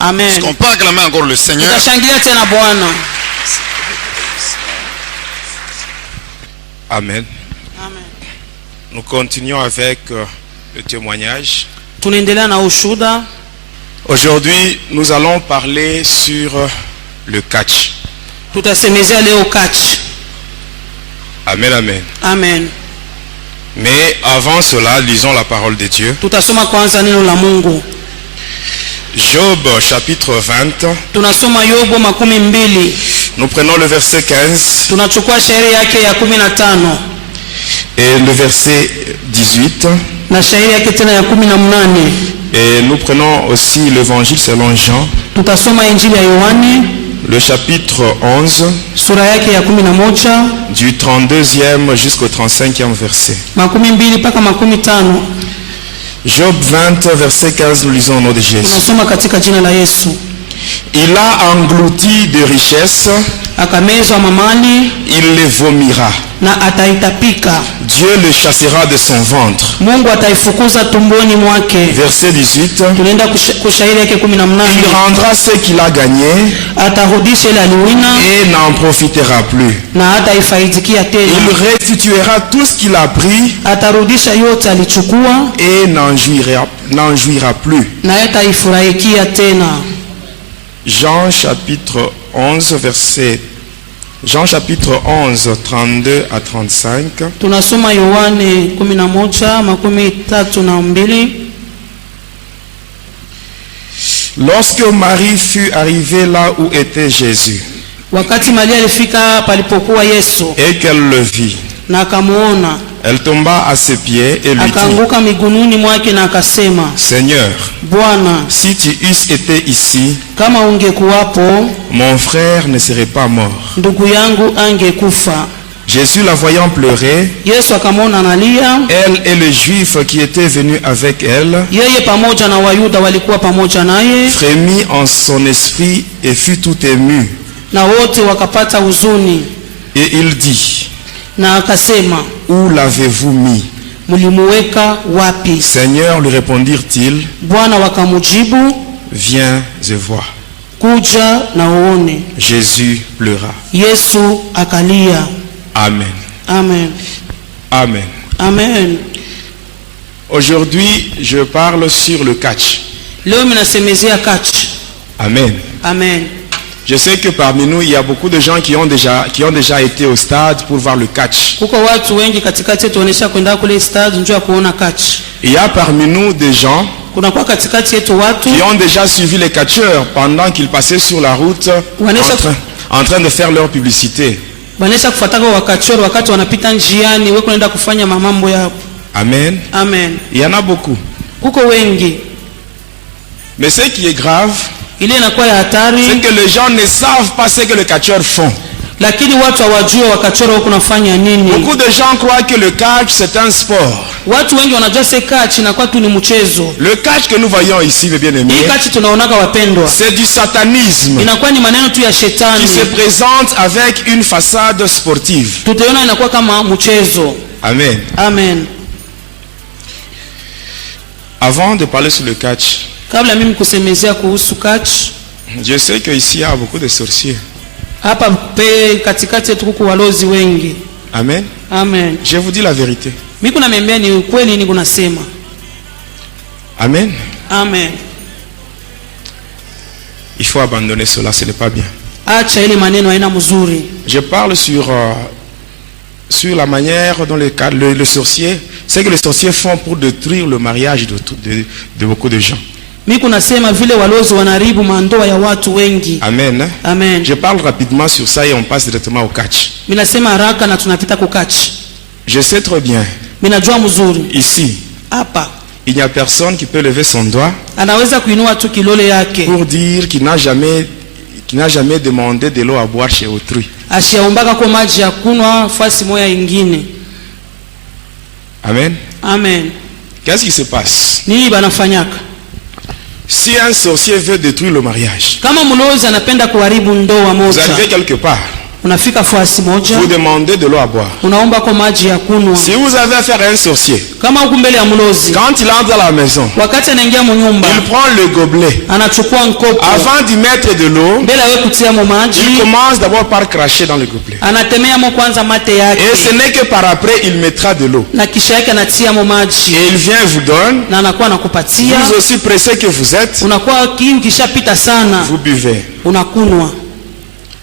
Amen. Est-ce qu'on peut acclamer encore le Seigneur? Amen. Amen. Nous continuons avec le témoignage. Aujourd'hui, nous allons parler sur le catch. Amen, amen. Amen. Mais avant cela, lisons la parole de Dieu. Job chapitre 20. Nous prenons le verset 15 et le verset 18. Et nous prenons aussi l'évangile selon Jean, le chapitre 11, du 32e jusqu'au 35e verset. Job 20, verset 15, nous lisons au nom de Jésus. Il a englouti de richesses, il les vomira. Dieu le chassera de son ventre. Verset 18. Il rendra ce qu'il a gagné et n'en profitera plus. Il restituera tout ce qu'il a pris et n'en jouira plus. Jean chapitre 11, verset Jean chapitre 11, 32 à 35. Lorsque Marie fut arrivée là où était Jésus, et qu'elle le vit, elle tomba à ses pieds et lui dit: Seigneur, si tu eusses été ici, mon frère ne serait pas mort. Jésus, la voyant pleurer, elle et les Juifs qui étaient venus avec elle, frémit en son esprit et fut tout ému. Et il dit: Où l'avez-vous mis? Seigneur, lui répondirent-ils, viens et vois. Jésus pleura. Amen. Amen. Amen. Amen. Aujourd'hui, je parle sur le catch. Amen. Amen. Je sais que parmi nous, il y a beaucoup de gens qui ont déjà été au stade pour voir le catch. Il y a parmi nous des gens qui ont déjà suivi les catcheurs pendant qu'ils passaient sur la route en train de faire leur publicité. Amen. Amen. Il y en a beaucoup. Mais ce qui est grave, c'est que les gens ne savent pas ce que les catcheurs font. Beaucoup de gens croient que le catch c'est un sport. Le catch que nous voyons ici, mes bien-aimés, c'est du satanisme qui se présente avec une façade sportive. Amen. Amen. Avant de parler sur le catch, je sais qu'ici il y a beaucoup de sorciers. Amen. Amen. Je vous dis la vérité. Amen. Amen. Il faut abandonner cela, ce n'est pas bien. Je parle sur la manière dont le sorcier, c'est que les sorciers font pour détruire le mariage de beaucoup de gens. Amen. Amen. Je parle rapidement sur ça et on passe directement au catch. Je sais très bien, ici, il n'y a personne qui peut lever son doigt pour dire qu'il n'a jamais demandé de l'eau à boire chez autrui. Amen. Amen. Qu'est-ce qui se passe? Si un sorcier veut détruire le mariage, vous arrivez quelque part, unafika fasi moja, vous demandez de l'eau à boire. unaomba kwa maji ya kunywa. Si vous avez affaire à un sorcier, Kama uko mbele ya mlozi, quand il entre dans la maison, wakati anaingia mnyumba, il prend le gobelet. anachukua mkopo, Avant d'y mettre de l'eau, mbele awe kutia mo maji, il commence d'abord par cracher dans le gobelet. anatemea mo kwanza mate yake, Et ce n'est que par après il mettra de l'eau. na kisha yake anatia mo maji, Et il vient vous donne. na anakuwa anakupatia. Vous aussi pressé que vous êtes, Unakuwa kiu kishapita sana, vous buvez. unakunwa.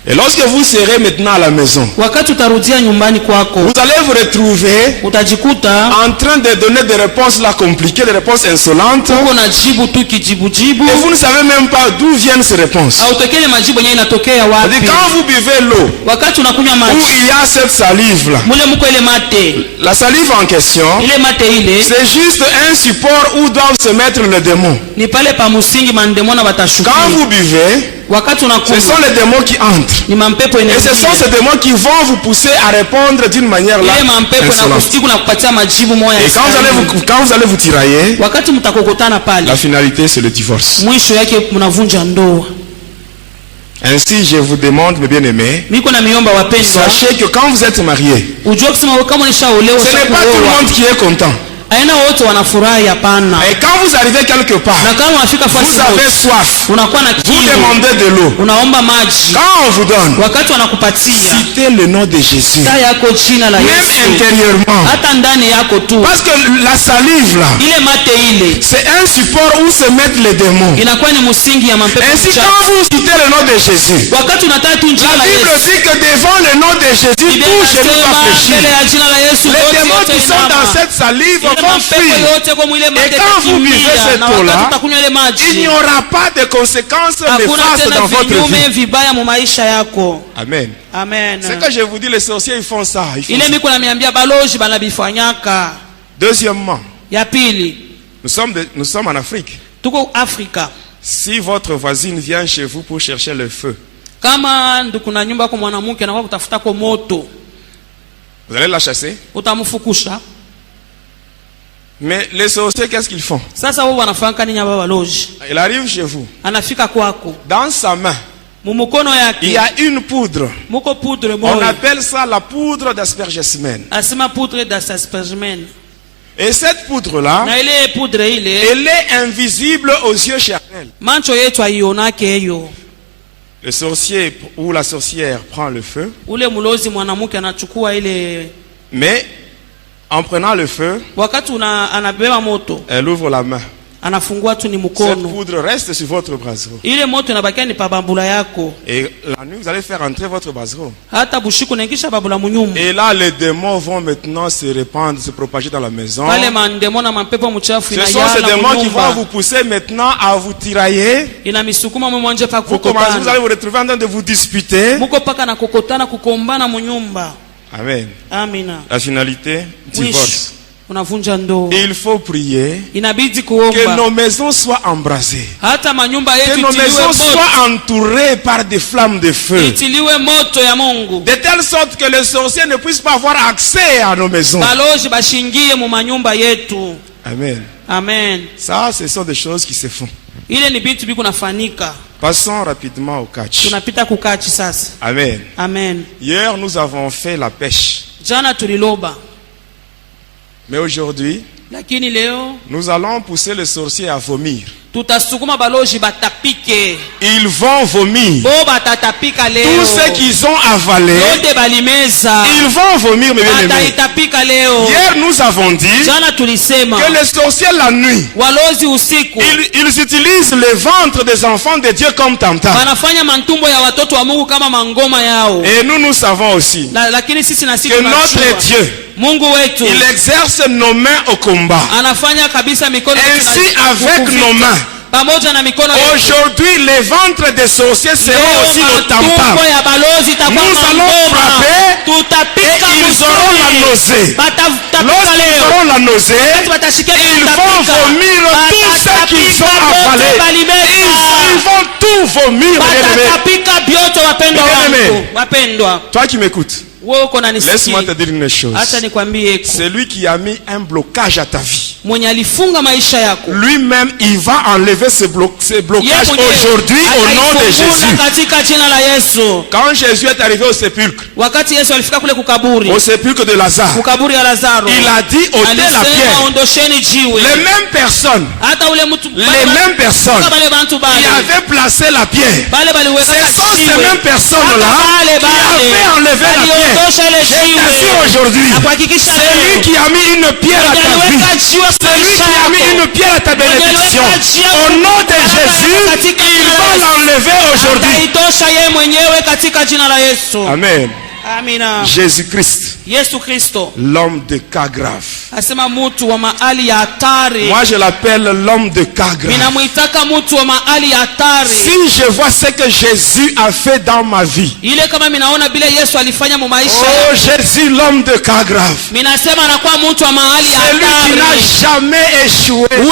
Et lorsque vous serez maintenant à la maison, Wakati utarudia nyumbani kwako, vous allez vous retrouver utajikuta en train de donner des réponses là compliquées, des réponses insolentes. uko na jibu tu kijibu, Et vous ne savez même pas d'où viennent ces réponses. hautokele majibu yenyewe inatokea C'est-à-dire, wapi. quand vous buvez l'eau, Wakati unakunywa où maji, il y a cette salive là, mule muko ile mate, la salive en question, ile mate ile c'est juste un support où doivent se mettre les démons. ni pale pa musingi mandemona batashukia. Quand vous buvez, Wakati ce unakunywa sont les démons qui entrent. ni mampepo Et ce sont inaingia, ces démons qui vont vous pousser à répondre d'une manière là ile mampepo na insolente. kusiku na kupatia majibu moya. Et quand vous allez vous tirailler, wakati mtakokotana pale, la finalité c'est le divorce. mwisho yake mnavunja ndoa. Ainsi, je vous demande, mes bien-aimés, Miko na miomba wapendwa, sachez que quand vous êtes mariés, ujue kusema kama ulishaolewa, ce n'est pas tout le monde qui est content. aina wote wanafurahi, hapana. Et quand vous arrivez quelque part, Na kama unafika fasi vous avez moja, soif, unakuwa na vous kiu, demandez de l'eau. unaomba maji, Quand on vous donne, wakati wanakupatia, citez le nom de Jésus, taa yako jina la même Yesu, intérieurement. hata ndani yako tu. Parce que la salive là, Ile mate ile c'est un support où se mettent les démons. inakuwa ni msingi ya mapepo Ainsi, mchafu. quand vous citez le nom de Jésus, Wakati unataka tu jina la la Bible Yesu, dit que devant le nom de Jésus, Biblia tout genou va inasema fléchir. mbele ya jina la Yesu Les wote démons qui sont dans inama. cette salive Ile vont mapepo fuir. yote kwa mwile mate Et quand vous buvez itakimbia, cette na wakati eau-là, utakunywa ile Il maji, n'y aura pas de conséquences hakuna néfastes tena dans votre vinyume vie. vibaya mu maisha yako. Amen. Amen. C'est que je vous dis, les sorciers, ils font ça. Ils font Ile ça. miko na miambia baloji banabifanyaka. Deuxièmement, Ya pili, nous sommes en Afrique. tuko Afrika. Si votre voisine vient chez vous pour chercher le feu, Kama ndukuna nyumba kwa mwanamke anakuwa kutafuta kwa moto, vous allez la chasser. utamfukusha. Mais les sorciers, qu'est-ce qu'ils font? Sasa wao wanafanya nini hapa baloji? Il arrive chez vous. Anafika kwako, Dans sa main, mumukono il y yake a une poudre. muko poudre On moja, appelle ça la poudre d'aspergesmen. asema poudre d'aspergement. Et cette poudre-là, Na ile poudre ile elle est invisible aux yeux charnels. mancho yetu aionake hiyo. Le sorcier ou la sorcière prend le feu, Ule mulozi mwanamke anachukua ile, mais en prenant le feu, wakati anabeba moto, elle ouvre la main. anafungua tu ni Cette mkono, poudre reste sur votre brasero. ile moto inabakia ni pabambula yako, Et la nuit, vous allez faire entrer votre brasero. hata bushiku naingisha babula munyumba. Et là, les démons vont maintenant se répandre, se propager dans la maison. Pale mandemo na mapepo mchafu Ce sont ces inayala démons qui vont munyumba, vous pousser maintenant à vous tirailler. ina misukuma mwanje pa Vous commencez, vous allez kukokotana, vous retrouver en train de vous disputer. muko paka na kokotana kukombana munyumba. Amen. Amina. La finalité, divorce. Mwisho unavunja ndoa. Et il faut prier Inabidi que kuomba nos maisons soient embrasées. hata manyumba Que yetu nos itiliwe maisons moto, soient entourées par des flammes de feu. itiliwe moto ya Mungu, De telle sorte que les sorciers ne puissent pas avoir accès à nos maisons. baloji bashingie mu manyumba yetu. Amen. Amen. Ça, ce sont des choses qui se font. Ile ni vitu biko nafanika. Passons rapidement au catch. Tunapita kukachi sasa. Amen. Amen. Hier, nous avons fait la pêche. Jana tuliloba, Mais aujourd'hui, lakini leo nous allons pousser les sorciers à vomir. tutasukuma baloji batapike. Ils vont vomir. Bo batatapika leo. Tout ce qu'ils ont avalé, Yote balimeza. ils vont vomir, mes bien-aimés. Bataitapika leo. Hier, nous avons dit Jana tulisema que les sorciers, la nuit, walozi usiku ils utilisent le ventre des enfants de Dieu comme tam-tam. wanafanya mantumbo ya watoto wa Mungu kama mangoma yao. Et nous savons aussi Lakini sisi na sisi que notre tunajua Dieu, Mungu wetu il exerce nos mains au combat. anafanya kabisa mikono yetu Ainsi, na- avec kukuvita. nos mains, pamoja na mikono yetu. aujourd'hui, les ventres des sorciers seront Leo aussi nos tam-tam. matumbo ya balozi itakuwa Nous allons mangoma. frapper Tutapika et ils auront vizuri. la nausée. Batapika Lorsqu'ils leo. auront la nausée, Wakati watashikia ils kutapika. vont vomir tout ce qu'ils ont Batatapika avalé. vyote balimeza. Ils vont tout vomir, mes bien-aimés. Batatapika vyote wapendwa Bien-aimé. wangu. Wapendwa. Toi qui m'écoutes, Wewe uko na laisse-moi te nisikia. dire une chose. Acha nikwambie iko. C'est lui qui a mis un blocage à ta vie. lui-même il va enlever ce blocage aujourd'hui au nom de Jésus. Quand Jésus est arrivé au sépulcre de Lazare, il a dit ôtez la pierre. Les mêmes personnes qui avaient placé la pierre, ce sont ces mêmes personnes-là qui avaient enlevé la pierre. Je t'assure aujourd'hui, celui qui a mis une pierre à ta vie, celui qui a mis une pierre à ta bénédiction, au nom de Jésus, il va l'enlever aujourd'hui. Amen. Jésus-Christ, l'homme de cas grave. Moi je l'appelle l'homme de cas grave. Si je vois ce que Jésus a fait dans ma vie, oh Jésus, l'homme de cas grave, celui qui n'a jamais échoué, mais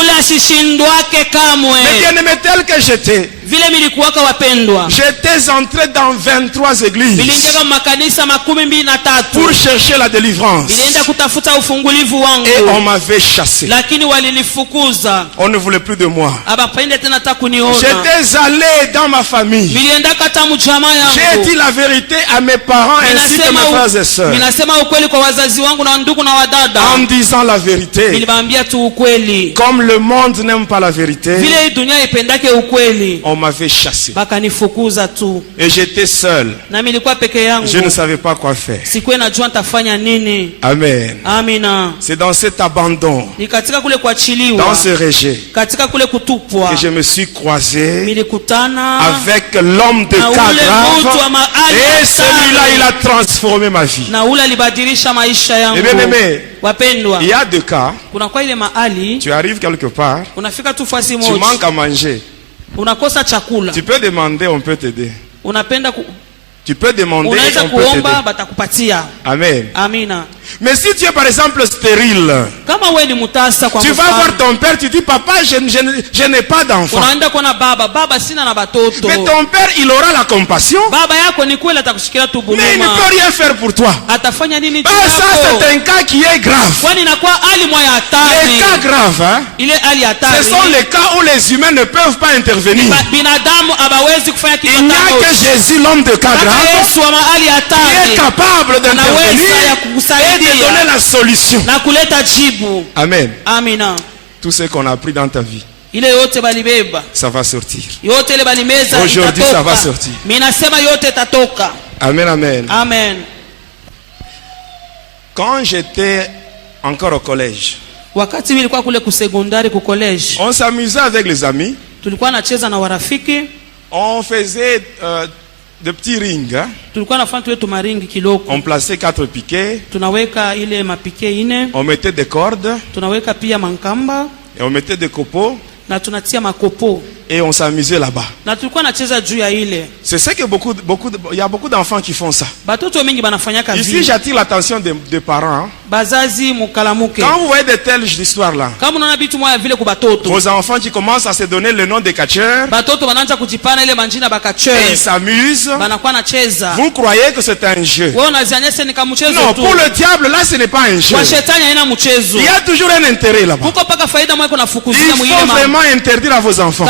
bien-aimé tel que j'étais, j'étais entré dans 23 églises pour chercher la délivrance. Et on m'avait chassé. On ne voulait plus de moi. J'étais allé dans ma famille. J'ai dit la vérité à mes parents ainsi que mes frères et sœurs. En disant la vérité. Comme le monde n'aime pas la vérité, on m'avait chassé. Et j'étais seul. Je ne savais pas quoi faire. Amen. C'est dans cet abandon, dans ce rejet, que je me suis croisé avec l'homme de cas grave. Et celui-là, il a transformé ma vie. Et bien aimé, il y a deux cas. Tu arrives quelque part, tu manques à manger. Tu peux demander, on peut t'aider. Tu peux demander, on peut t'aider. Amen. Mais si tu es par exemple stérile, tu vas voir ton père, tu dis papa, je n'ai pas d'enfant. Mais ton père, il aura la compassion, mais il ne peut rien faire pour toi. Ça c'est un cas qui est grave. Les cas graves, hein? Ce sont les cas où les humains ne peuvent pas intervenir. Il n'y a que Jésus, l'homme de cas grave, qui est capable d'intervenir et de donner la solution. Amen. Tout ce qu'on a appris dans ta vie, ça va sortir. Aujourd'hui, ça va sortir. Amen, amen. Quand j'étais encore au collège, on s'amusait avec les amis. On faisait de petits rings, hein? On plaçait 4 piquets. On mettait des cordes. Et on mettait des copeaux. Et on s'amusait là-bas. C'est ça que il y a beaucoup d'enfants qui font ça. Ici, j'attire l'attention des parents. Quand vous voyez de telles histoires-là, vos enfants qui commencent à se donner le nom des catcheurs, et ils s'amusent, vous croyez que c'est un jeu. Non, pour le diable, là, ce n'est pas un jeu. Il y a toujours un intérêt là-bas. Il faut vraiment interdire à vos enfants.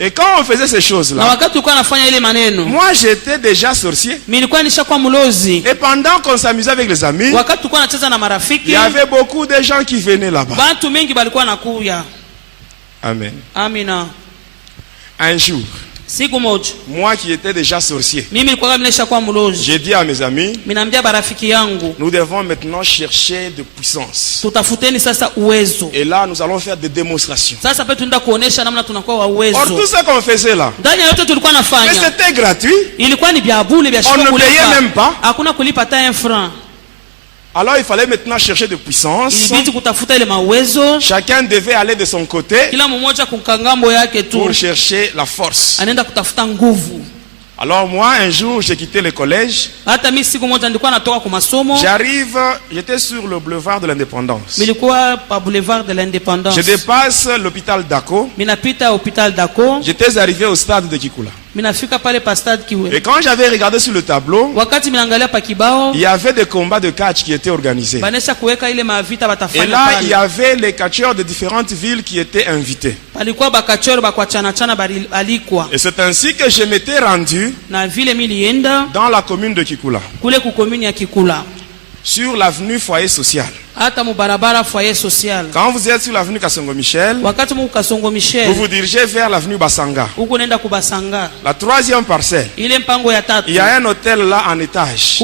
Et quand on faisait ces choses-là, moi j'étais déjà sorcier. Et pendant qu'on s'amusait avec les amis, il y avait beaucoup de gens qui venaient là-bas. Amen. Un jour, moi qui étais déjà sorcier, j'ai dit à mes amis, nous devons maintenant chercher de puissance. Et là, nous allons faire des démonstrations. Or, tout ce qu'on faisait là, mais c'était gratuit. On ne payait même pas. Alors il fallait maintenant chercher de puissance. Chacun devait aller de son côté pour chercher la force. Alors moi un jour j'ai quitté le collège. J'arrive, j'étais sur le boulevard de l'Indépendance. Je dépasse l'hôpital Dako. J'étais arrivé au stade de Kikula. Et quand j'avais regardé sur le tableau, il y avait des combats de catch qui étaient organisés. Et là, il y avait les catcheurs de différentes villes qui étaient invités. Et c'est ainsi que je m'étais rendu dans la commune de Kikula, sur l'avenue Foyer Social. Quand vous êtes sur l'avenue Kasongo Michel, vous vous dirigez vers l'avenue Basanga. La troisième parcelle, il y a un hôtel là en étage.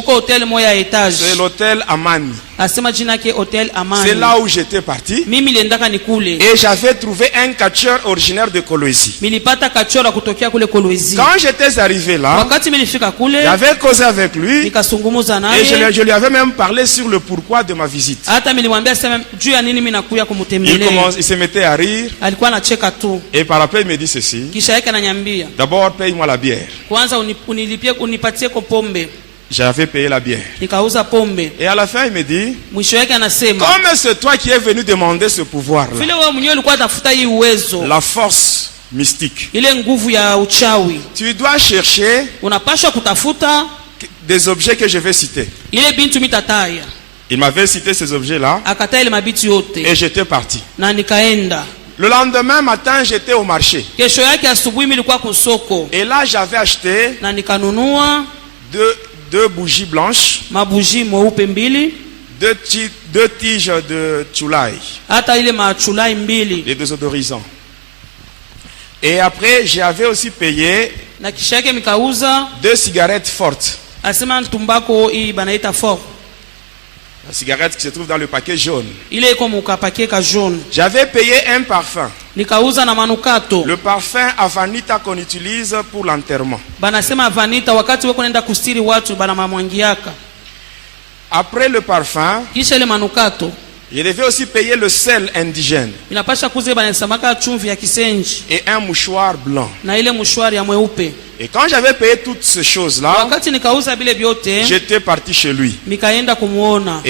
C'est l'hôtel Amani. C'est là où j'étais parti. Et j'avais trouvé un catcheur originaire de Kolwezi. Quand j'étais arrivé là, j'avais causé avec lui. Et je lui avais même parlé sur le pourquoi de ma visite. Il se mettait à rire. Et par après il me dit ceci: d'abord paye-moi la bière. J'avais payé la bière. Et à la fin il me dit: comme c'est toi qui es venu demander ce pouvoir là, la force mystique, tu dois chercher des objets que je vais citer. Il m'avait cité ces objets-là et j'étais parti. Le lendemain matin, j'étais au marché. Et là, j'avais acheté deux bougies blanches, deux tiges de chulai, des désodorisants. Et après, j'avais aussi payé 2 cigarettes fortes. La cigarette qui se trouve dans le paquet jaune. J'avais payé un parfum. Le parfum Avanita qu'on utilise pour l'enterrement. Après le parfum, je devais aussi payer le sel indigène et un mouchoir blanc. Et quand j'avais payé toutes ces choses-là, j'étais parti chez lui. Et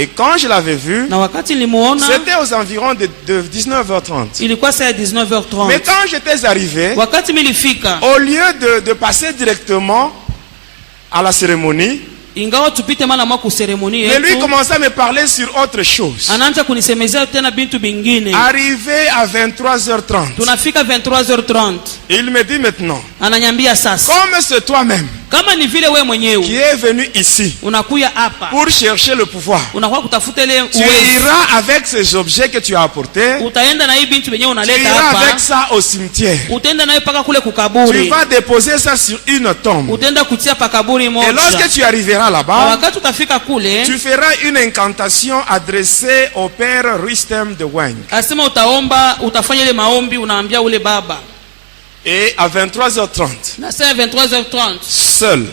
quand je l'avais vu, c'était aux environs de 19h30. Mais quand j'étais arrivé, au lieu de passer directement à la cérémonie, mais lui commençait à me parler sur autre chose. Arrivé à 23h30, il me dit maintenant: comme c'est toi-même qui est venu ici pour chercher le pouvoir, tu iras avec ces objets que tu as apportés, tu iras avec ça au cimetière, tu vas déposer ça sur une tombe, et lorsque tu arriveras là-bas, tu feras une incantation adressée au père Rustem de Weng. Et à 23h30, seul,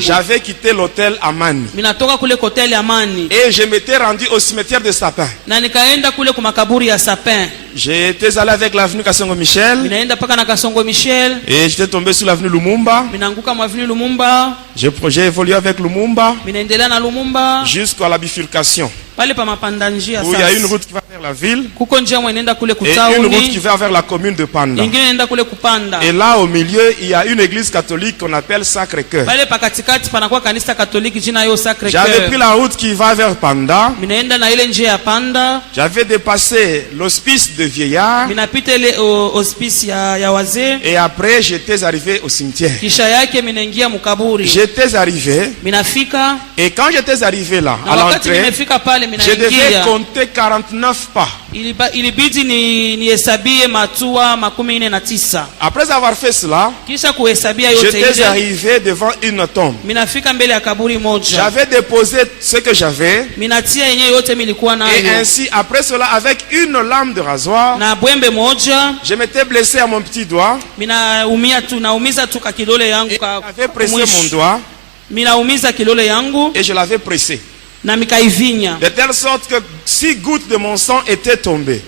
j'avais quitté l'hôtel Amani et je m'étais rendu au cimetière de Sapin. J'étais allé avec l'avenue Kasongo Michel et j'étais tombé sur l'avenue Lumumba. J'ai évolué avec Lumumba jusqu'à la bifurcation, où il y a une route qui va vers la ville et une route qui va vers la commune de Panda. Et là au milieu, il y a une église catholique qu'on appelle Sacré-Cœur. J'avais pris la route qui va vers Panda. J'avais dépassé l'hospice de vieillards. Et après, j'étais arrivé au cimetière. J'étais arrivé. Et quand j'étais arrivé là, à l'entrée, je devais compter 49 pas. Après avoir fait cela, j'étais arrivé devant une tombe. J'avais déposé ce que j'avais. Et ainsi, après cela, avec une lame de rasoir, je m'étais blessé à mon petit doigt. Et j'avais pressé mon doigt. Et je l'avais pressé. De telle sorte que 6 gouttes de mon sang étaient tombées.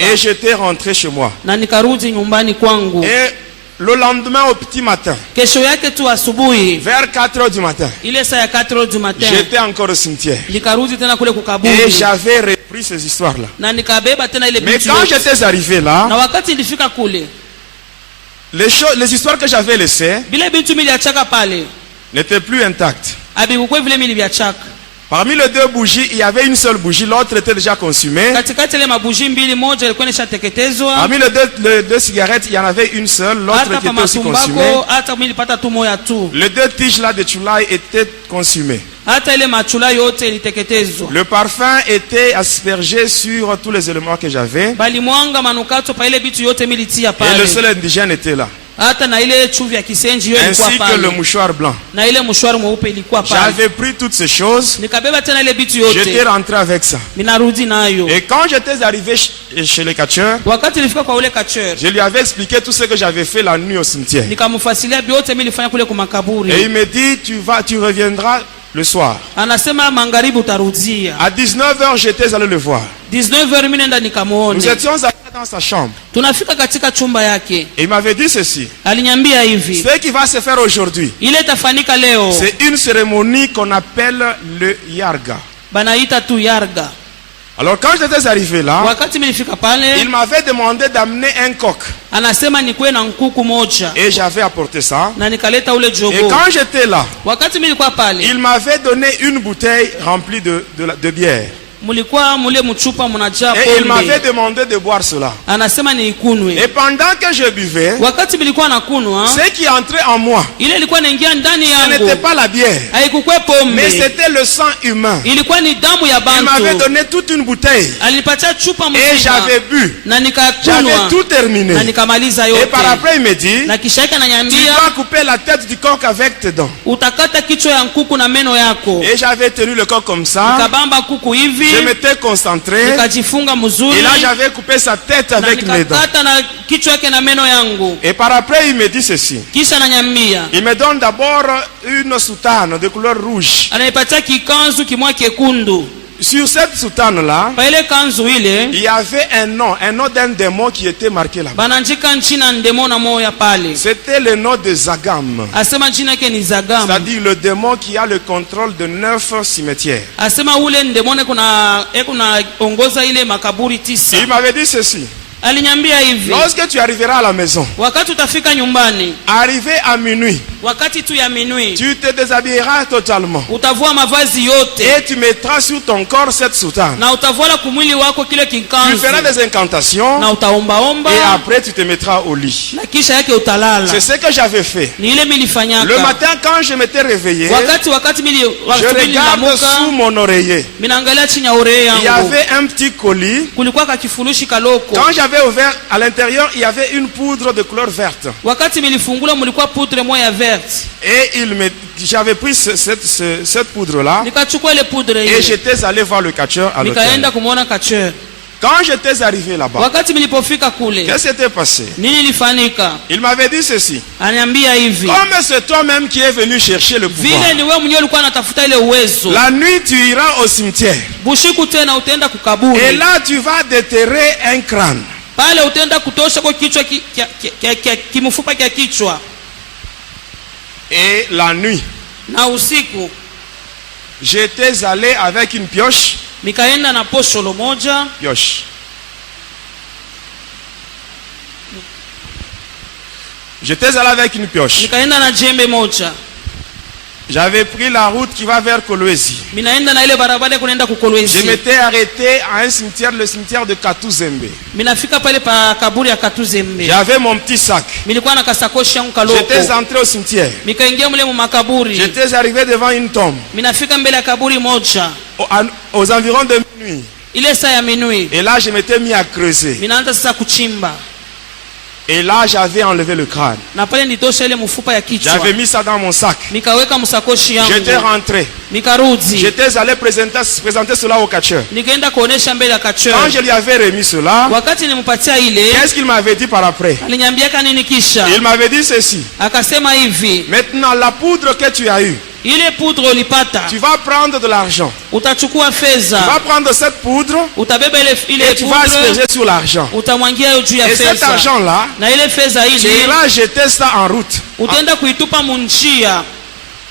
Et j'étais rentré chez moi. Et le lendemain au petit matin, vers 4h du matin, j'étais encore au cimetière. Et j'avais repris ces histoires-là. Mais quand j'étais arrivé là, les histoires que j'avais laissées n'étaient plus intactes. Parmi les deux bougies, il y avait une seule bougie, l'autre était déjà consumée. Parmi les deux cigarettes, il y en avait une seule, l'autre qui était aussi consumée. Les deux tiges là de Chulai étaient consumées. Le parfum était aspergé sur tous les éléments que j'avais. Et le seul indigène était là. Ainsi que le mouchoir blanc. J'avais pris toutes ces choses. J'étais rentré avec ça. Et quand j'étais arrivé chez le catcheur, je lui avais expliqué tout ce que j'avais fait la nuit au cimetière. Et il me dit, tu reviendras le soir. À 19h, j'étais allé le voir. Nous étions dans sa chambre. Et il m'avait dit ceci. Ce qui va se faire aujourd'hui, c'est une cérémonie qu'on appelle le Yarga. Alors quand j'étais arrivé là, il m'avait demandé d'amener un coq. Et j'avais apporté ça. Et quand j'étais là, il m'avait donné une bouteille remplie de bière. Et il m'avait demandé de boire cela. Et pendant que je buvais, ce qui entrait en moi, ce n'était pas la bière, mais c'était le sang humain. Il m'avait donné toute une bouteille. Et j'avais bu. J'avais tout terminé. Et par après il me dit, tu vas couper la tête du coq avec tes dents. Et j'avais tenu le coq comme ça. Je m'étais concentré. Et là j'avais coupé sa tête avec mes dents. Et par après il me dit ceci. Il me donne d'abord une soutane de couleur rouge. Sur cette soutane là, il y avait un nom d'un démon qui était marqué là. C'était le nom de Zagam. C'est-à-dire le démon qui a le contrôle de 9 cimetières. Il m'avait dit ceci. Lorsque tu arriveras à la maison, arrivé à minuit, tu te déshabilleras totalement. Et tu mettras sur ton corps cette soutane. Tu feras des incantations. Et après tu te mettras au lit. C'est ce que j'avais fait. Le matin quand je m'étais réveillé, je regarde sous mon oreiller. Il y avait un petit colis. Quand j'avais ouvert, à l'intérieur, il y avait une poudre de couleur verte. Et j'avais pris cette poudre-là. Et j'étais allé voir le catcheur à l'hôtel. Quand j'étais arrivé là-bas, qu'est-ce qui s'était passé? Il m'avait dit ceci. Comme c'est toi-même qui es venu chercher le pouvoir, la nuit tu iras au cimetière. Et là tu vas déterrer un crâne. Et la nuit, j'étais allé avec une pioche. Pioche. J'étais allé avec une pioche. J'avais pris la route qui va vers Kolwezi. Je m'étais arrêté à un cimetière, le cimetière de Katuzembe. J'avais mon petit sac. J'étais entré au cimetière. J'étais arrivé devant une tombe. Aux environs de minuit. Et là je m'étais mis à creuser. Et là j'avais enlevé le crâne. J'avais mis ça dans mon sac. J'étais rentré. J'étais allé présenter cela au catcheur. Quand je lui avais remis cela, qu'est-ce qu'il m'avait dit par après? Il m'avait dit ceci. Maintenant la poudre que tu as eue, tu vas prendre de l'argent. Tu vas prendre cette poudre et tu vas asperger sur l'argent. Et cet argent-là, tu iras jeter ça en route.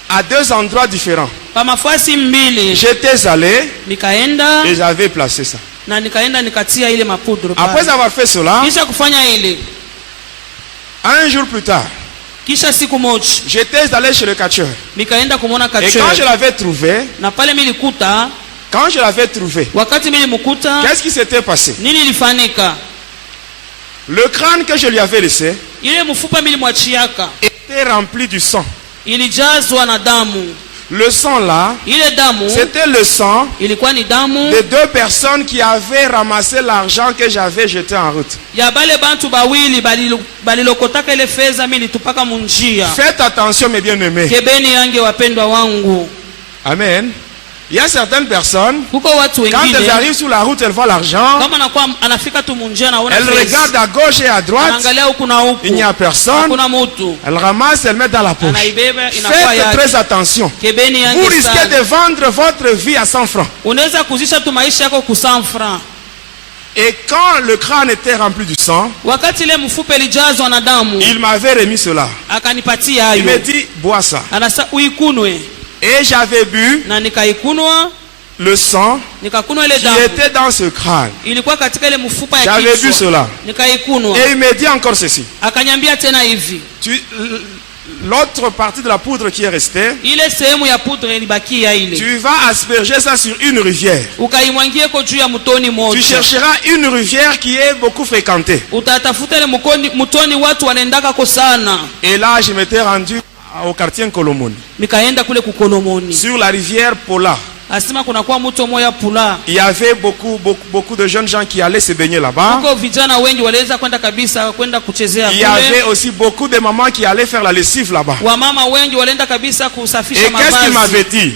À deux endroits différents. J'étais allé et j'avais placé ça. Après avoir fait cela, Un jour plus tard, j'étais allé chez le catcheur. Et quand je l'avais trouvé, qu'est-ce qui s'était passé? Le crâne que je lui avais laissé était rempli du sang. Le sang là, c'était le sang de deux personnes qui avaient ramassé l'argent que j'avais jeté en route. Faites attention mes bien-aimés. Amen. Il y a certaines personnes, quand elles arrivent sur la route, elles voient l'argent, elles regardent à gauche et à droite, il n'y a personne, elles ramassent, elles mettent dans la poche. Faites très attention. Vous risquez de vendre votre vie à 100 francs. Et quand le crâne était rempli du sang, il m'avait remis cela. Il m'a dit, bois ça. Et j'avais bu le sang qui était dans ce crâne. J'avais bu cela. Et il me dit encore ceci. L'autre partie de la poudre qui est restée, tu vas asperger ça sur une rivière. Tu chercheras une rivière qui est beaucoup fréquentée. Et là, je m'étais rendu au quartier Kolomoni, sur la rivière Pola. Il y avait beaucoup de jeunes gens qui allaient se baigner là-bas. Il y avait aussi beaucoup de mamans qui allaient faire la lessive là-bas. Et qu'est-ce qu'il m'avait dit?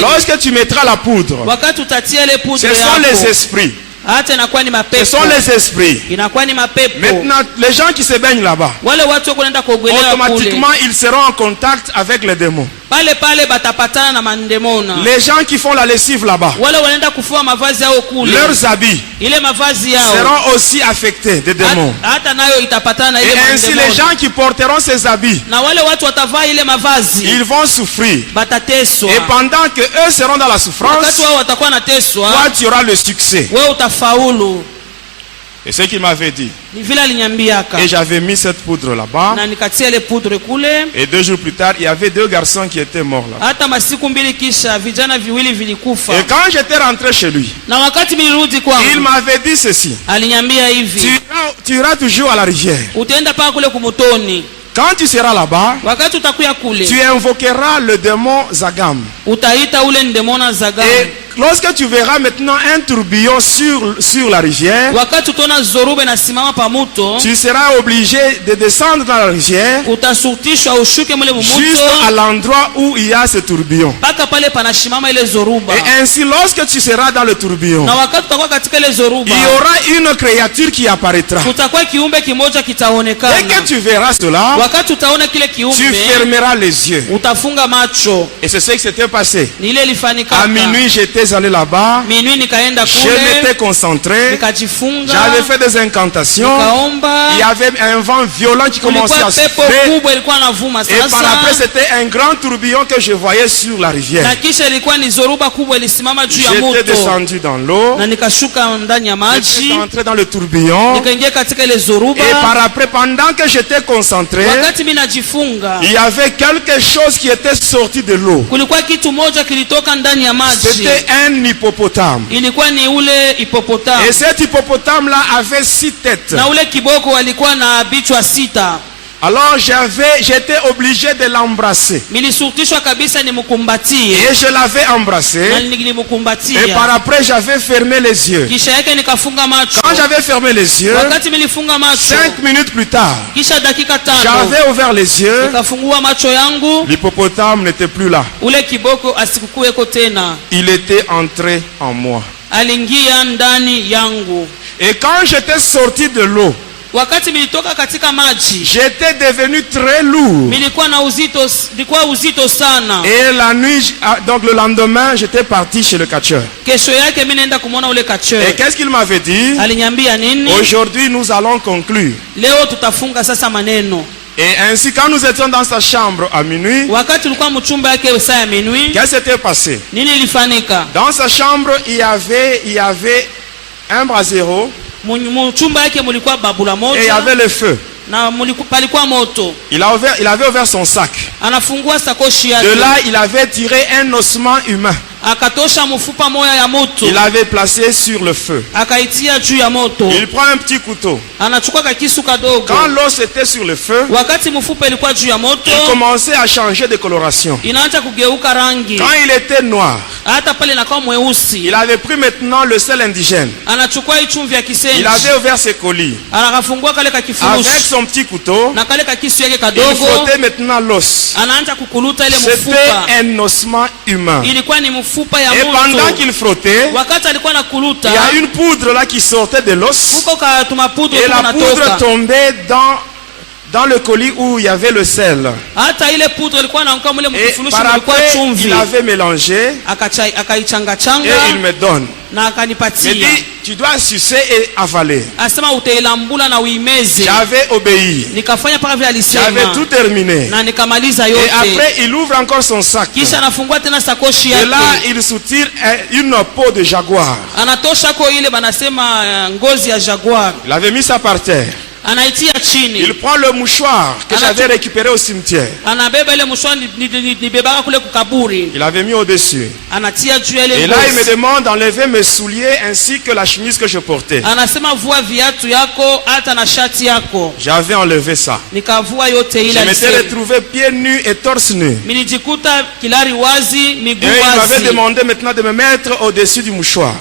Lorsque tu mettras la poudre, ce sont les esprits. Ce sont les esprits. Maintenant, les gens qui se baignent là-bas, automatiquement, ils seront en contact avec les démons. Les gens qui font la lessive là-bas, leurs habits seront aussi affectés des démons. Et ainsi, les gens qui porteront ces habits, ils vont souffrir. Et pendant que eux seront dans la souffrance, toi, tu auras le succès. Et ce qu'il m'avait dit. Et j'avais mis cette poudre là-bas. Et 2 jours plus tard, il y avait 2 garçons qui étaient morts là. Et quand j'étais rentré chez lui, il m'avait dit ceci. Tu iras toujours à la rivière. Quand tu seras là-bas, tu invoqueras le démon Zagam. Et lorsque tu verras maintenant un tourbillon sur la rivière, tu seras obligé de descendre dans la rivière juste à l'endroit où il y a ce tourbillon. Et ainsi, lorsque tu seras dans le tourbillon, il y aura une créature qui apparaîtra. Dès que tu verras cela, tu fermeras les yeux. Et c'est ce qui s'était passé. À minuit, j'étais allé là-bas, je m'étais concentré, j'avais fait des incantations, il y avait un vent violent qui commençait à souffler, et par après c'était un grand tourbillon que je voyais sur la rivière. J'étais descendu dans l'eau, j'étais entré dans le tourbillon, et par après, pendant que j'étais concentré, il y avait quelque chose qui était sorti de l'eau. C'était un hippopotame. Et cet hippopotame là avait 6 têtes. Alors j'étais obligé de l'embrasser. Et je l'avais embrassé. Et par après j'avais fermé les yeux. Quand j'avais fermé les yeux, 5 minutes plus tard, j'avais ouvert les yeux. L'hippopotame n'était plus là. Il était entré en moi. Et quand j'étais sorti de l'eau, j'étais devenu très lourd. Et la nuit, donc le lendemain, j'étais parti chez le catcheur. Et qu'est-ce qu'il m'avait dit? Aujourd'hui, nous allons conclure. Et ainsi, quand nous étions dans sa chambre à minuit, qu'est-ce qui s'était passé? Dans sa chambre, il y avait un brasero. Et il y avait le feu. Il avait ouvert son sac. De là, il avait tiré un ossement humain. Il l'avait placé sur le feu. Il prend un petit couteau. Quand l'os était sur le feu, il commençait à changer de coloration. Quand il était noir, il avait pris maintenant le sel indigène. Il avait ouvert ses colis. Avec son petit couteau, il frottait maintenant l'os. C'était un ossement humain. Et pendant qu'il frottait, il y a une poudre là qui sortait de l'os. Et la poudre tombait dans le colis où il y avait le sel. Et par après, il avait mélangé. Et il me donne. Il dit, tu dois sucer et avaler. J'avais obéi. J'avais tout terminé. Et après, il ouvre encore son sac. Et là, il soutire une peau de jaguar. Il avait mis ça par terre. Il prend le mouchoir que j'avais récupéré au cimetière. Il avait mis au-dessus. Et là, il me demande d'enlever mes souliers ainsi que la chemise que je portais. J'avais enlevé ça. Je m'étais retrouvé pieds nus et torse nu. Et il m'avait demandé maintenant de me mettre au-dessus du mouchoir.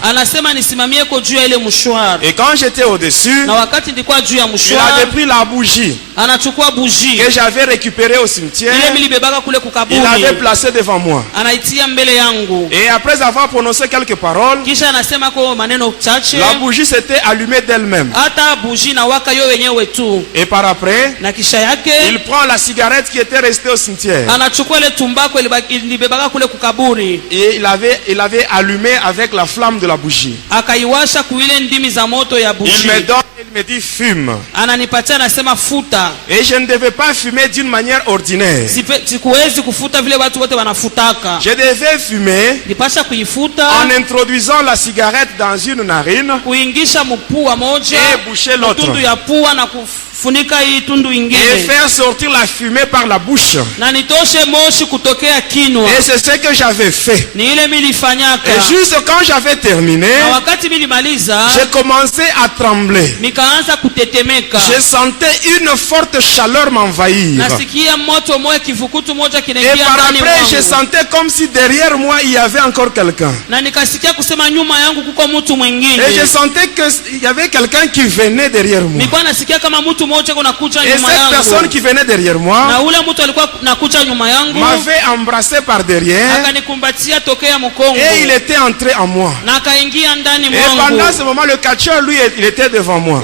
Et quand j'étais au-dessus, il avait pris la bougie que j'avais récupérée au cimetière. Il l'avait placée devant moi. Et après avoir prononcé quelques paroles, la bougie s'était allumée d'elle-même. Et par après, il prend la cigarette qui était restée au cimetière. Et il avait allumé avec la flamme de la bougie. Il me donne, il me dit fume. Et je ne devais pas fumer d'une manière ordinaire. Je devais fumer en introduisant la cigarette dans une narine et boucher l'autre. Et faire sortir la fumée par la bouche. Et c'est ce que j'avais fait. Et juste quand j'avais terminé, j'ai commencé à trembler. Je sentais une forte chaleur m'envahir. Et par après, je sentais comme si derrière moi il y avait encore quelqu'un. Et je sentais qu'il y avait quelqu'un qui venait derrière moi. Et cette personne qui venait derrière moi m'avait embrassé par derrière. Et il était entré en moi. Et pendant ce moment, le catcheur, lui, il était devant moi.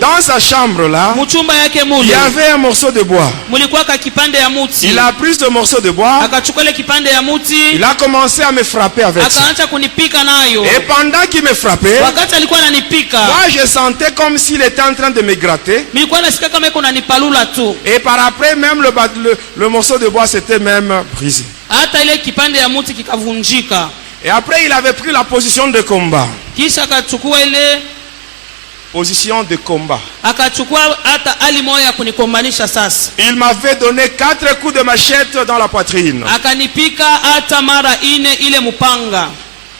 Dans sa chambre là, il y avait un morceau de bois. Il a pris ce morceau de bois. Il a commencé à me frapper avec ça. Et pendant qu'il me frappait, moi je sentais comme s'il était en train de me gratter. Et par après, même le morceau de bois s'était même brisé. Et après, il avait pris la position de combat. Position de combat. Il m'avait donné 4 coups de machette dans la poitrine.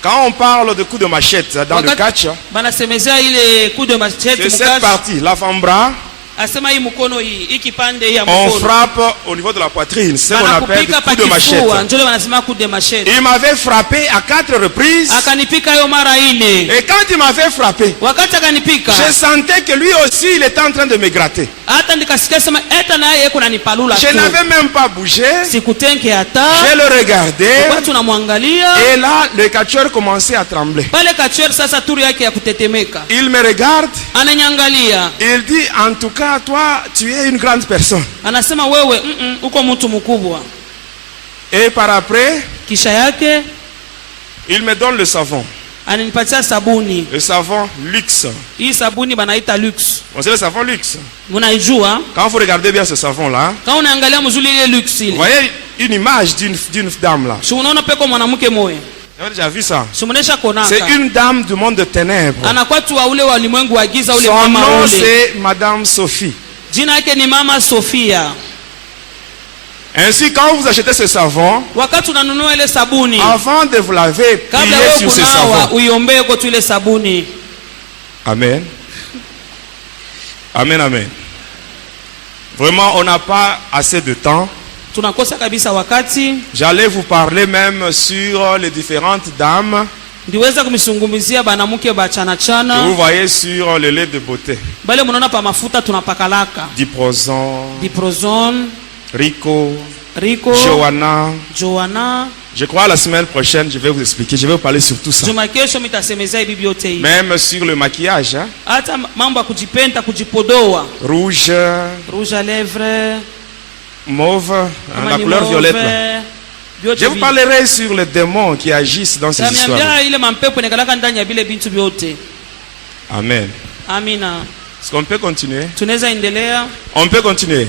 Quand on parle de coups de machette dans le catch, c'est cette partie, l'avant-bras. On frappe au niveau de la poitrine, c'est ce qu'on appelle coup de machette. Il m'avait frappé à 4 reprises. Et quand il m'avait frappé, je sentais que lui aussi il était en train de me gratter. Je n'avais même pas bougé. Je le regardais. Et là, le catcheur commençait à trembler. Il me regarde. Il dit, en tout cas, toi, tu es une grande personne. Et par après, il me donne le savon. Le savon luxe. On sait le savon luxe. Quand vous regardez bien ce savon là, vous voyez une image d'une dame là. Vous avez déjà vu ça? C'est une dame du monde de ténèbres. Son nom c'est Madame Sophie. Ainsi, quand vous achetez ce savon, avant de vous laver, priez sur ce savon. Amen. Amen, amen. Vraiment, on n'a pas assez de temps. J'allais vous parler même sur les différentes dames que vous voyez sur le lait de beauté. Diprozone, Rico, Johanna. Je crois la semaine prochaine, je vais vous expliquer. Je vais vous parler sur tout ça. Même sur le maquillage. Hein? Rouge à lèvres. Mauve, la couleur violette. Là. Je vous parlerai sur les démons qui agissent dans ces histoires. Amen. Est-ce qu'on peut continuer? On peut continuer.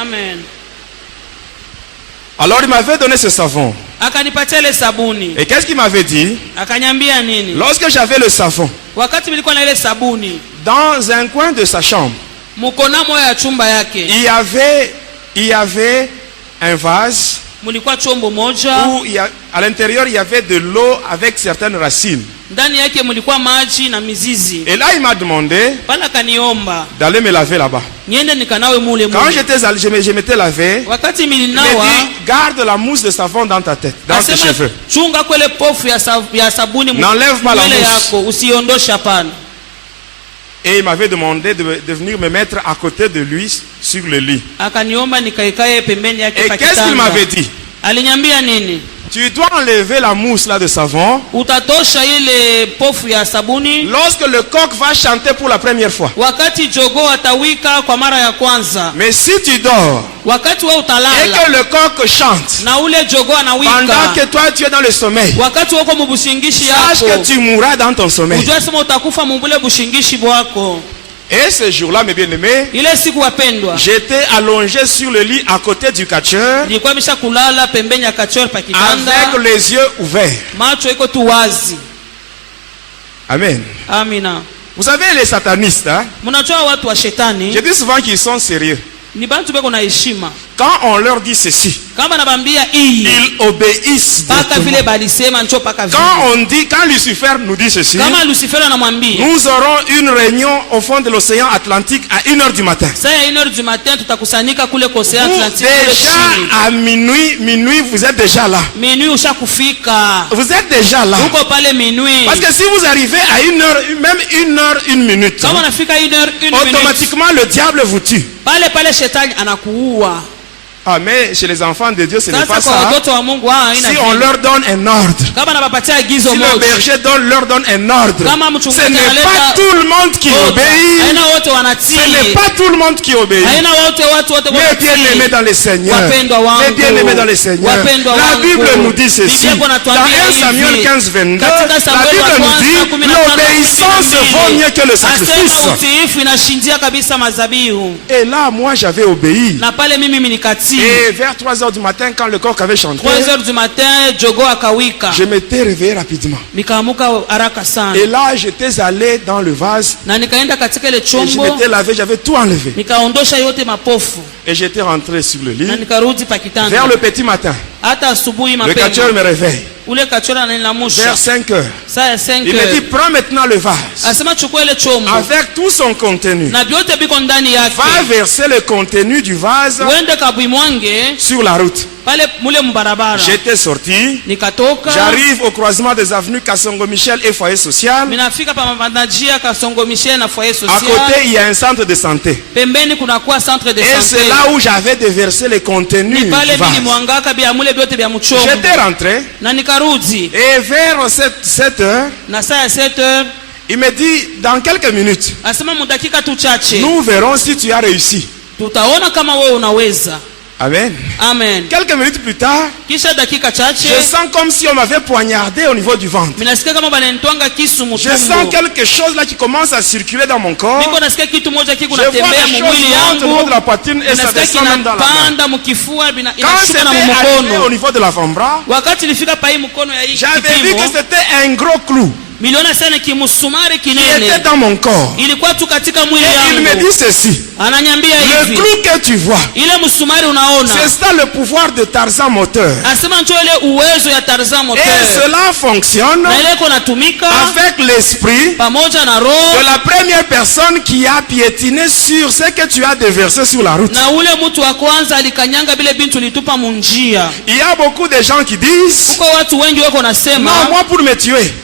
Amen. Alors il m'avait donné ce savon. Et qu'est-ce qu'il m'avait dit? Lorsque j'avais le savon, dans un coin de sa chambre, il y avait un vase où à l'intérieur il y avait de l'eau avec certaines racines. Et là il m'a demandé d'aller me laver là-bas. Quand je m'étais lavé, il m'a dit garde la mousse de savon dans ta tête, dans tes cheveux. N'enlève pas la mousse. Et il m'avait demandé de venir me mettre à côté de lui sur le lit. Et qu'est-ce qu'il m'avait dit? Tu dois enlever la mousse là de savon. Lorsque le coq va chanter pour la première fois. Mais si tu dors et que le coq chante pendant que toi tu es dans le sommeil, sache que tu mourras dans ton sommeil. Et ce jour-là, mes bien-aimés, j'étais allongé sur le lit à côté du catcheur avec les yeux ouverts. Amen. Vous savez, les satanistes, hein? Je dis souvent qu'ils sont sérieux. Quand on leur dit ceci, ils obéissent. Quand Lucifer nous dit ceci, nous aurons une réunion au fond de l'océan Atlantique à 1h du matin. Vous, déjà à minuit, vous êtes déjà là. Vous êtes déjà là. Parce que si vous arrivez à 1h, même 1h, 1 minute, automatiquement le diable vous tue. Ah, mais chez les enfants de Dieu, ce n'est pas ça. Si on leur donne un ordre, si le berger leur donne un ordre, ce n'est pas tout le monde qui obéit. Ce n'est pas tout le monde qui obéit. Mais bien-aimés dans les Seigneurs, mais bien-aimés dans les Seigneurs, la Bible nous dit ceci. Dans 1 Samuel 15, 22, la Bible nous dit l'obéissance vaut mieux que le sacrifice. Et là, moi, j'avais obéi. Et vers 3h du matin, quand le coq avait chanté, 3h du matin, je m'étais réveillé rapidement. Et là, j'étais allé dans le vase. Et je m'étais lavé, j'avais tout enlevé. Et j'étais rentré sur le lit. Vers le petit matin, le catcheur me réveille. Vers 5h, il me dit prends maintenant le vase avec tout son contenu. Va verser le contenu du vase sur la route. J'étais sorti. J'arrive au croisement des avenues Kassongo Michel et Foyer Social. À côté, il y a un centre de santé. Et c'est là où j'avais déversé les contenus du vase. J'étais rentré. Et vers 7h, il me dit dans quelques minutes, nous verrons si tu as réussi. Amen. Amen. Quelques minutes plus tard, je sens comme si on m'avait poignardé au niveau du ventre. Je sens quelque chose là qui commence à circuler dans mon corps. Je vois la chose monter au niveau de la poitrine et ça descend même dans la main. Quand c'était arrivé au niveau de l'avant-bras, j'avais vu que c'était un gros clou qui était dans mon corps. Et il me dit ceci: le clou que tu vois, c'est ça le pouvoir de Tarzan moteur. Et cela fonctionne avec l'esprit de la première personne qui a piétiné sur ce que tu as déversé sur la route. Il y a beaucoup de gens qui disent: non, moi pour me tuer,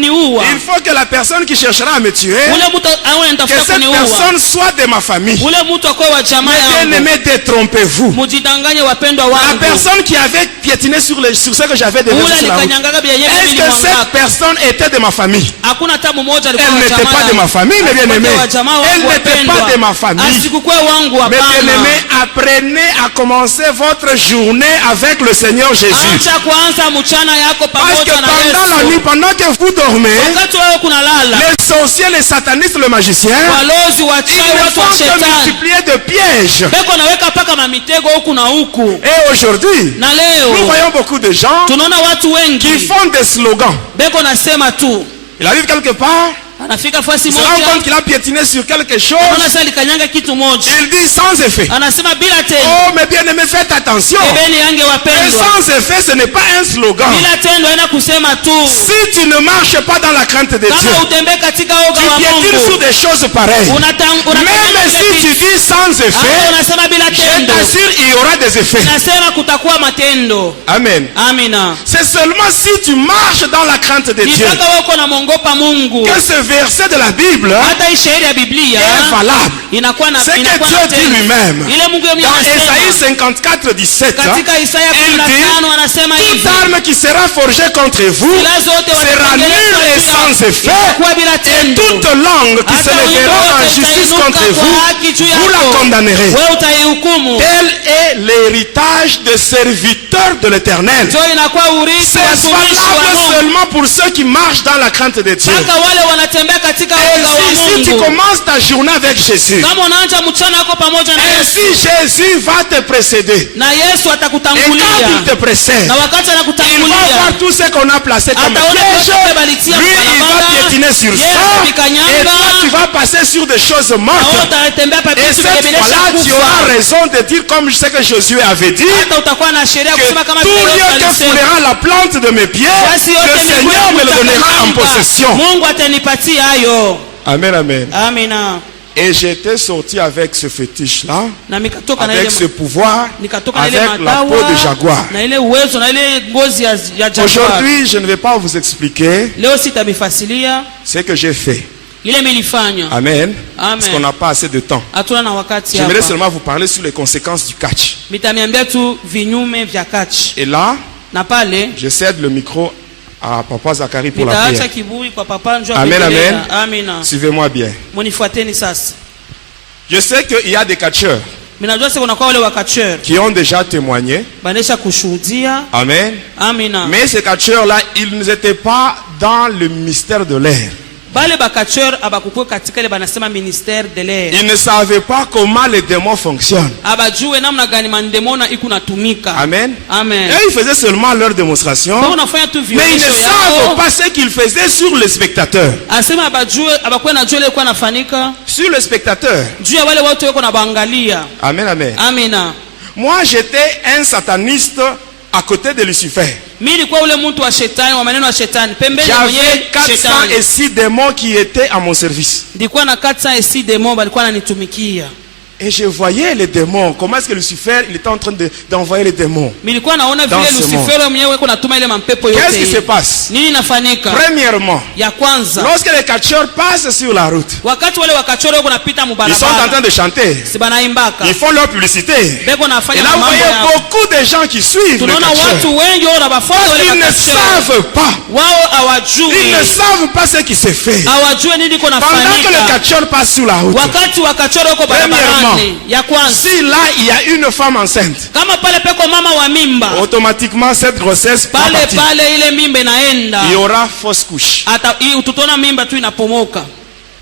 il faut que la personne qui cherchera à me tuer, que cette personne soit de ma famille. Mais bien aimé, détrompez-vous. La personne qui avait piétiné sur ce que j'avais déversé sur la route, est-ce que cette personne était de ma famille? Elle n'était pas de ma famille, mais bien aimé. Elle n'était pas de ma famille. Mais bien aimé, apprenez à commencer votre journée avec le Seigneur Jésus. Parce que pendant la nuit, pendant que vous dormez, les sorciers, les satanistes, le magicien, ils ne font que multiplier de pièges. Et aujourd'hui, nous voyons beaucoup de gens qui font des slogans. Il arrive quelque part, il se rend compte qu'il a piétiné sur quelque chose. Il dit sans effet. Oh, mais bien aimé, faites attention. Et sans effet, ce n'est pas un slogan. Si tu ne marches pas dans la crainte de Dieu, tu piétines sur des choses pareilles. Même si tu dis sans effet, je t'assure, il y aura des effets. Amen. C'est seulement si tu marches dans la crainte de Dieu que ce verset de la Bible est valable. C'est que Dieu dit lui-même dans Ésaïe 54, 17, il dit: toute arme qui sera forgée contre vous sera nulle et sans effet, et toute langue qui se lèvera en justice contre vous, vous la condamnerez. Tel est l'héritage des serviteurs de l'Éternel. C'est valable seulement pour ceux qui marchent dans la crainte de Dieu. Et si tu commences ta journée avec Jésus, ainsi Jésus va te précéder. Et quand il te précède, il va voir tout ce qu'on a placé comme piège. Lui, il va piétiner sur ça. Et toi, tu vas passer sur des choses mortes. Et cette fois-là, tu auras raison de dire comme ce que Josué avait dit, que tout lieu que foulera la plante de mes pieds, le Seigneur me le donnera en possession. Amen, amen. Et j'étais sorti avec ce fétiche-là, avec ce pouvoir, avec la peau de jaguar. Aujourd'hui, je ne vais pas vous expliquer ce que j'ai fait. Amen. Parce qu'on n'a pas assez de temps. J'aimerais seulement vous parler sur les conséquences du catch. Et là, je cède le micro à Papa Zacharie pour la prière. Amen, amen. Suivez-moi bien. Je sais qu'il y a des catcheurs qui ont déjà témoigné. Amen. Mais ces catcheurs-là, ils n'étaient pas dans le mystère de l'air. Ils ne savaient pas comment les démons fonctionnent. Amen. Et ils faisaient seulement leur démonstration. Mais ils ne savent pas ce qu'ils faisaient sur les spectateurs. Sur les spectateurs. Amen, amen. Moi, j'étais un sataniste à côté de Lucifer. J'avais 406 démons qui étaient à mon service. Et je voyais les démons. Comment est-ce que Lucifer il était en train d'envoyer les démons dans ce monde. Qu'est-ce qui se passe? Premièrement, lorsque les catcheurs passent sur la route, ils sont en train de chanter. Ils font leur publicité. Et là, vous voyez beaucoup de gens qui suivent les catcheurs. Parce qu'ils ne savent pas. Ils ne savent pas ce qui se fait. Pendant que les catcheurs passent sur la route, premièrement, si là il y a une femme enceinte, automatiquement cette grossesse part partir. Il y aura fausse couche.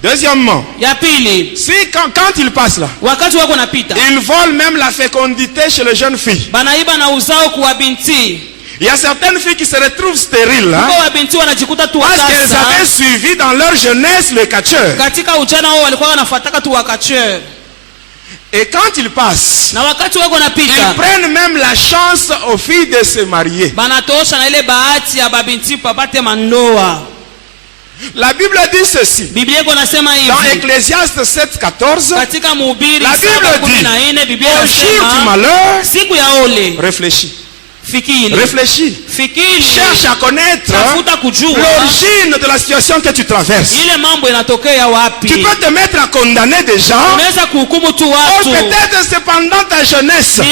Deuxièmement, si quand il passe là, ils volent même la fécondité chez les jeunes filles. Il y a certaines filles qui se retrouvent stériles là, parce qu'elles avaient suivi dans leur jeunesse le catcheur. Et quand ils passent, ils prennent même la chance aux filles de se marier. La Bible dit ceci. Dans Ecclésiaste 7:14, la Bible dit: au jour du malheur, réfléchis. Réfléchis. Cherche à connaître l'origine de la situation que tu traverses. Tu peux te mettre à condamner des gens, ou peut-être c'est pendant ta jeunesse, tu ne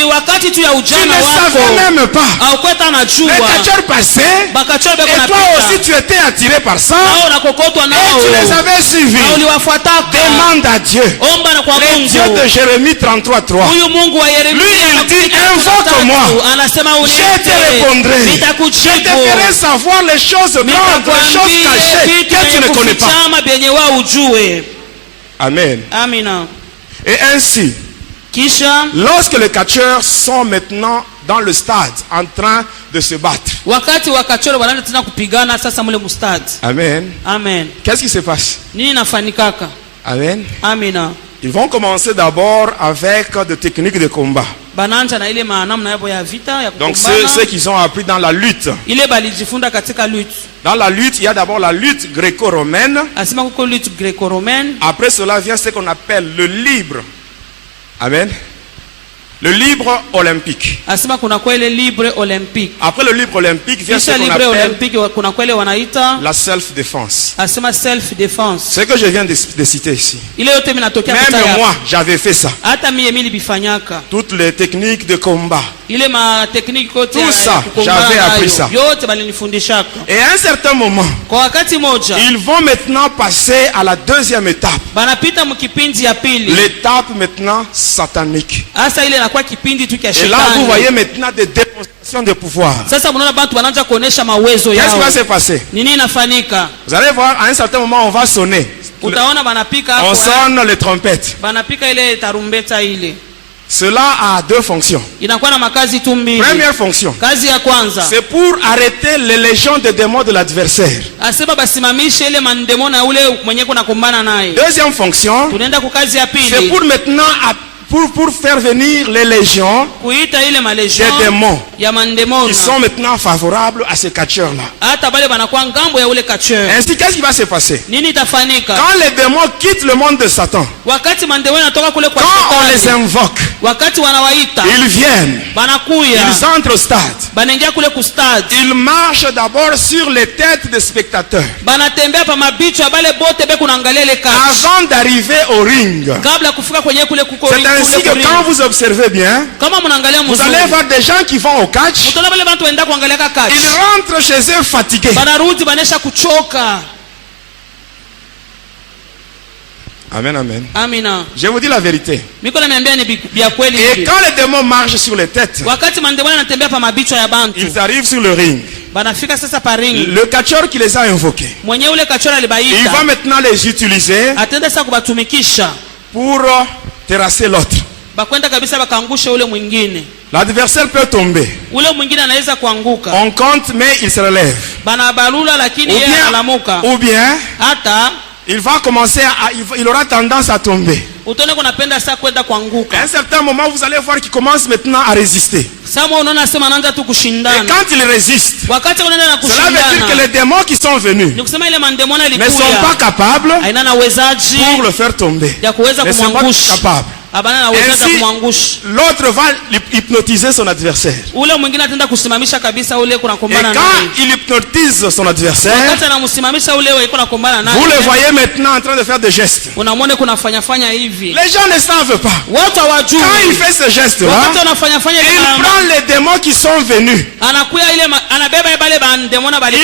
savais même pas. Le catcheur passait, et toi aussi tu étais attiré par ça, et tu les avais suivis. Demande à Dieu. Le Dieu de Jérémie 33:3. Lui il dit: invoque-moi, je te répondrai. Je te ferai savoir les choses grandes, les choses cachées que tu ne connais pas. Amen. Et ainsi, lorsque les catcheurs sont maintenant dans le stade en train de se battre, amen. Qu'est-ce qui se passe? Amen. Ils vont commencer d'abord avec des techniques de combat. Donc ceux qui ont appris dans la lutte. Dans la lutte, il y a d'abord la lutte gréco-romaine. Après cela vient ce qu'on appelle le libre. Amen. Le libre olympique. Après le libre olympique vient ce qu'on appelle la self-défense. Ce que je viens de citer ici. Même moi, j'avais fait ça. Toutes les techniques de combat. Tout ça, j'avais appris ça. Et à un certain moment, ils vont maintenant passer à la deuxième étape. L'étape maintenant satanique. Et là, vous voyez maintenant des démonstrations de pouvoir. Qu'est-ce qui va se passer? Vous allez voir, à un certain moment, on va sonner. On sonne les trompettes. Cela a deux fonctions. Première fonction, c'est pour arrêter les légions de démons de l'adversaire. Deuxième fonction, c'est pour maintenant pour faire venir les légions des démons qui sont maintenant favorables à ces catcheurs-là. Ainsi, qu'est-ce qui va se passer? Quand les démons quittent le monde de Satan, quand on les invoque, ils viennent, ils entrent au stade, ils marchent d'abord sur les têtes des spectateurs avant d'arriver au ring. C'est ainsi que quand vous observez bien, vous allez voir des gens qui vont au catch. Ils rentrent chez eux fatigués. Amen, amen. Je vous dis la vérité. Et quand les démons marchent sur les têtes, ils arrivent sur le ring. Le catcheur qui les a invoqués, il va maintenant les utiliser pour terrasser l'autre. L'adversaire peut tomber. On compte mais il se relève. Ou bien il va commencer il aura tendance à tomber. À un certain moment, vous allez voir qu'il commence maintenant à résister. Et quand il résiste, cela veut dire que les démons qui sont venus ne sont pas capables pour le faire tomber. Ne sont pas capables. Ainsi, l'autre va hypnotiser son adversaire. Et quand il hypnotise son adversaire, vous le voyez maintenant en train de faire des gestes. Les gens ne savent pas. Quand il fait ce geste-là, il prend les démons qui sont venus. Il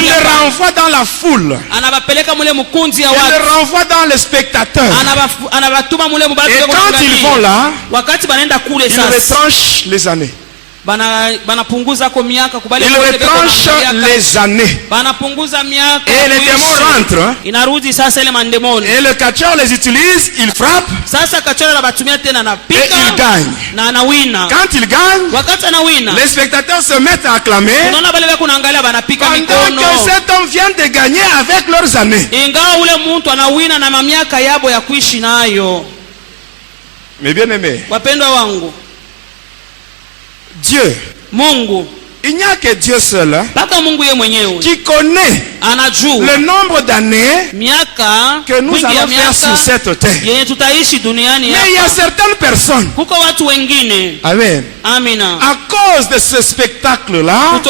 les renvoie dans la foule. Il les renvoie dans les spectateurs. Et quand ils vont là, ils retranchent les années. Ils retranchent les années. Et les démons rentrent. Et le catcheur les utilise, il frappe. Et il gagne. Quand il gagne, les spectateurs se mettent à acclamer. Pendant que cet homme vient de gagner avec leurs années. Mais bien aimé, Dieu, Mungu, il n'y a que Dieu seul qui connaît le nombre d'années que nous allons faire sur cette terre. Mais il y a certaines personnes, amen, à cause de ce spectacle-là,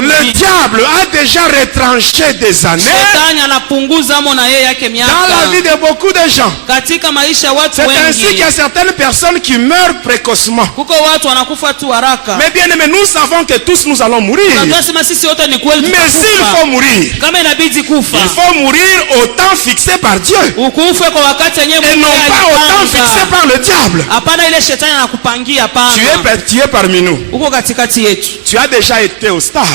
le diable a déjà retranché des années dans la vie de beaucoup de gens. C'est ainsi qu'il y a certaines personnes qui meurent précocement. Mais bien aimé, nous savons que tous nous allons mourir. Mais s'il faut mourir, il faut mourir au temps fixé par Dieu et non pas au temps fixé par le diable. Tu es parmi nous. Tu as déjà été au stade.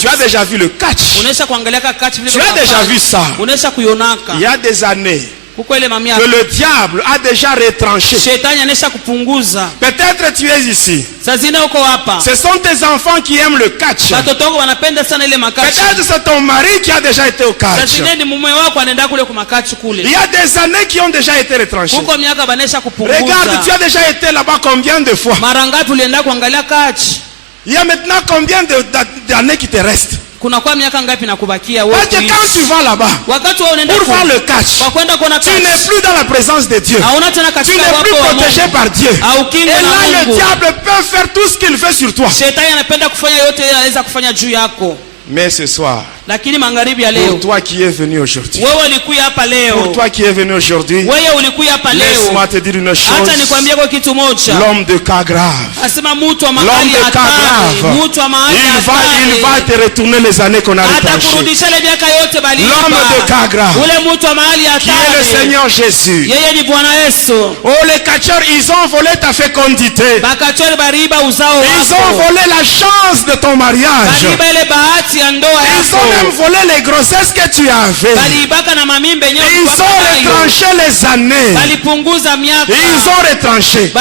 Tu as déjà vu le catch. Tu as déjà vu ça. Il y a des années que le diable a déjà retranché. Peut-être tu es ici. Ce sont tes enfants qui aiment le catch. Peut-être c'est ton mari qui a déjà été au catch. Il y a des années qui ont déjà été retranchées. Regarde, tu as déjà été là-bas combien de fois? Il y a maintenant combien d'années qui te restent? Parce que quand tu vas là-bas pour voir le catch, tu n'es plus dans la présence de Dieu. Tu n'es plus protégé par Dieu. Et là, le diable peut faire tout ce qu'il veut sur toi. Mais ce soir, pour toi qui es venu aujourd'hui, laisse-moi te dire une chose. L'homme de cas grave, il va te retourner les années qu'on a retranchées. L'homme de cas grave, qui est le Seigneur Jésus. Oh, les catcheurs, ils ont volé ta fécondité. Ils ont volé la chance de ton mariage. Ils ont même volé les grossesses que tu avais. Ils ont retranché les années. Ils ont retranché.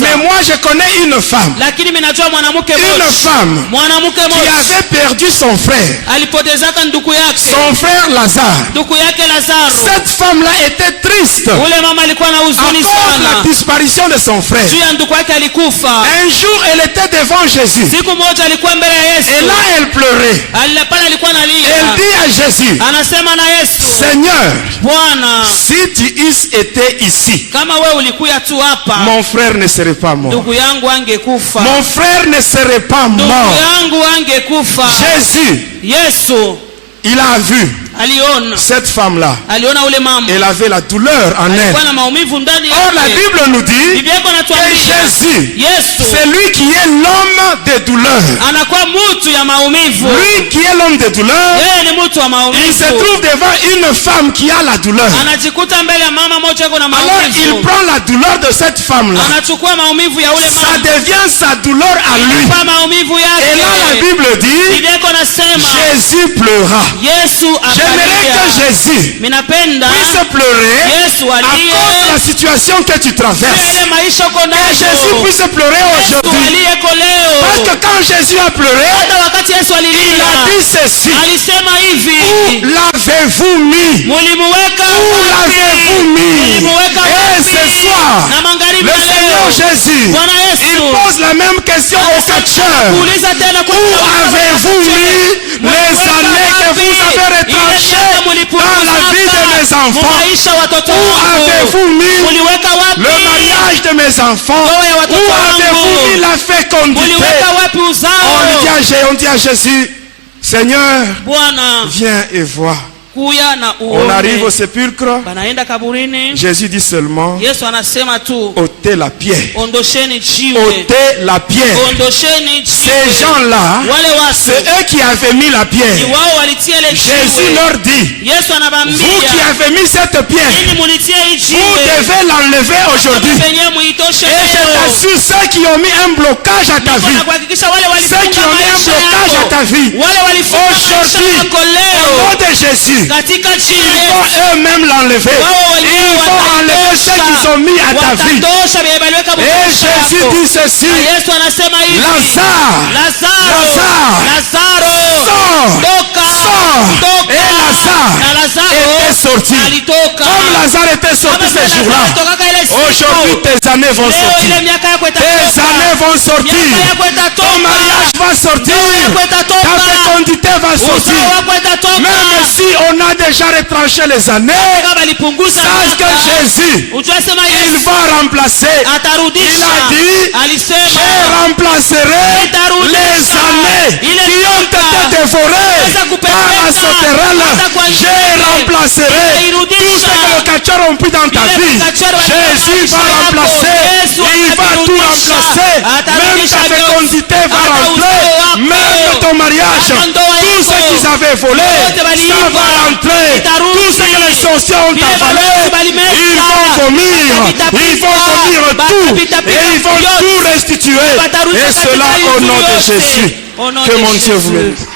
Mais moi je connais une femme. Une femme qui avait perdu son frère. Son frère Lazare. Cette femme-là était triste à cause de la disparition de son frère. Un jour elle était devant Jésus. Et là elle pleurait. Elle dit à Jésus, Seigneur, si tu eusses été ici, mon frère ne serait pas mort. Mon frère ne serait pas mort. Jésus, il a vu cette femme-là. Elle avait la douleur en elle. Or la Bible nous dit que Jésus, c'est lui qui est l'homme des douleurs. Lui qui est l'homme des douleurs, il se trouve devant une femme qui a la douleur. Alors il prend la douleur de cette femme-là. Ça devient sa douleur à lui. Et là la Bible dit, Jésus pleura. J'aimerais que Jésus puisse pleurer à cause de la situation que tu traverses. Que Jésus puisse pleurer aujourd'hui. Parce que quand Jésus a pleuré, il a dit ceci: où l'avez-vous mis? Où l'avez-vous mis? Et ce soir, le Seigneur Jésus, il pose la même question aux catcheurs: où avez-vous mis les années que vous avez retranchées dans la vie de mes enfants? Où avez-vous mis le mariage de mes enfants? Où avez-vous mis la fécondité? On dit à Jésus: Seigneur, viens et vois. On arrive au sépulcre. Jésus dit seulement, ôtez la pierre. Ôtez la pierre. Ces gens-là, c'est eux qui avaient mis la pierre. Jésus leur dit, vous qui avez mis cette pierre, vous devez l'enlever aujourd'hui. Et je t'assure, ceux qui ont mis un blocage à ta vie, ceux qui ont mis un blocage à ta vie, aujourd'hui, au nom de Jésus, ils vont eux-mêmes l'enlever. Ils vont enlever ceux qu'ils ont mis à ta vie. Et Jésus dit ceci, Lazare, sors. Et Lazare était sorti. Comme Lazare était sorti ces jours-là, aujourd'hui tes années vont sortir. Tes années vont sortir. Ton mariage va sortir. Ta fécondité va sortir. Même si on a déjà retranché les années, sache que Jésus, il va remplacer. Il a dit, je remplacerai les années qui ont été dévorées par la sauterelle. Je remplacerai tout ce que le cacheur ont pris dans ta vie. Jésus va remplacer. Il va tout remplacer. Même ta fécondité va rentrer. Même ton mariage. Tout ce qu'ils avaient volé, ça va rentrer. Tout ce que les sorciers ont avalé, ils vont vomir. Ils vont vomir tout. Et ils vont tout restituer. Et cela au nom de Jésus. Que mon Dieu vous bénisse.